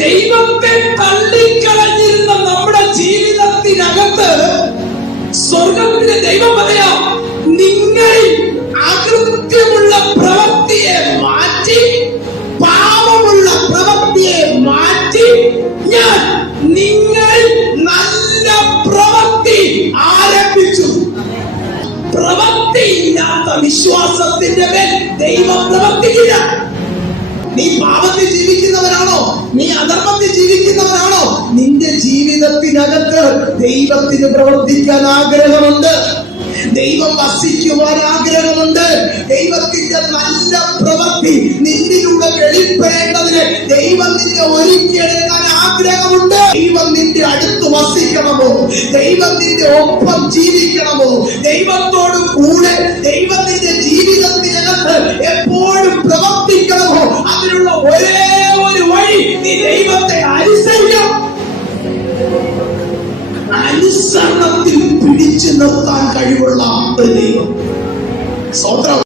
ദൈവത്തെ തള്ളിക്കളഞ്ഞിരുന്ന നമ്മുടെ ജീവിതത്തിനകത്ത് സ്വർഗത്തിലെ ദൈവം പറയാം, നിങ്ങളിൽ അകൃത്യമുള്ള പ്രവൃത്തിയെ മാറ്റി, പാപമുള്ള പ്രവൃത്തിയെ മാറ്റി, ഞാൻ നിങ്ങളിൽ നല്ല പ്രവൃത്തി ആരംഭിച്ചു. പ്രവൃത്തിയില്ലാത്ത വിശ്വാസത്തിന്റെ മേൽ ദൈവം പ്രവർത്തിക്കില്ല. നീ പാപത്തിൽ ജീവിക്കുന്നവരാണോ, നീ അധർമ്മത്തിൽ ജീവിക്കുന്നവരാണോ, നിന്റെ ജീവിതത്തിനകത്ത് ദൈവത്തിന് പ്രവർത്തിക്കാൻ ആഗ്രഹമുണ്ട്, ദൈവം വസിക്കുവാൻ ആഗ്രഹമുണ്ട്. ദൈവത്തിന്റെ നല്ല പ്രവൃത്തി നിന്നിലൂടെ വെളിപ്പെടേണ്ടതിന് ദൈവം നിന്നെ ഒരുക്കിയെടുക്കാൻ ആഗ്രഹമുണ്ട്. ദൈവം നിന്റെ അടുത്ത് വസിക്കണമോ, ദൈവം നിന്റെ ഒപ്പം ജീവിക്കണമോ, ദൈവത്തോട് കൂടെ ദൈവത്തിന്റെ ജീവിതത്തിനകത്ത് എപ്പോഴും പ്രവർത്തിക്കണമോ, അതിനുള്ള ഒരേ ഒരു വഴി നീ ദൈവത്തെ അനുസരിക്കണം. അനുസരണത്തിൽ പിടിച്ചു നിർത്താൻ കഴിവുള്ള ഒരു ദൈവം. സ്തോത്രം.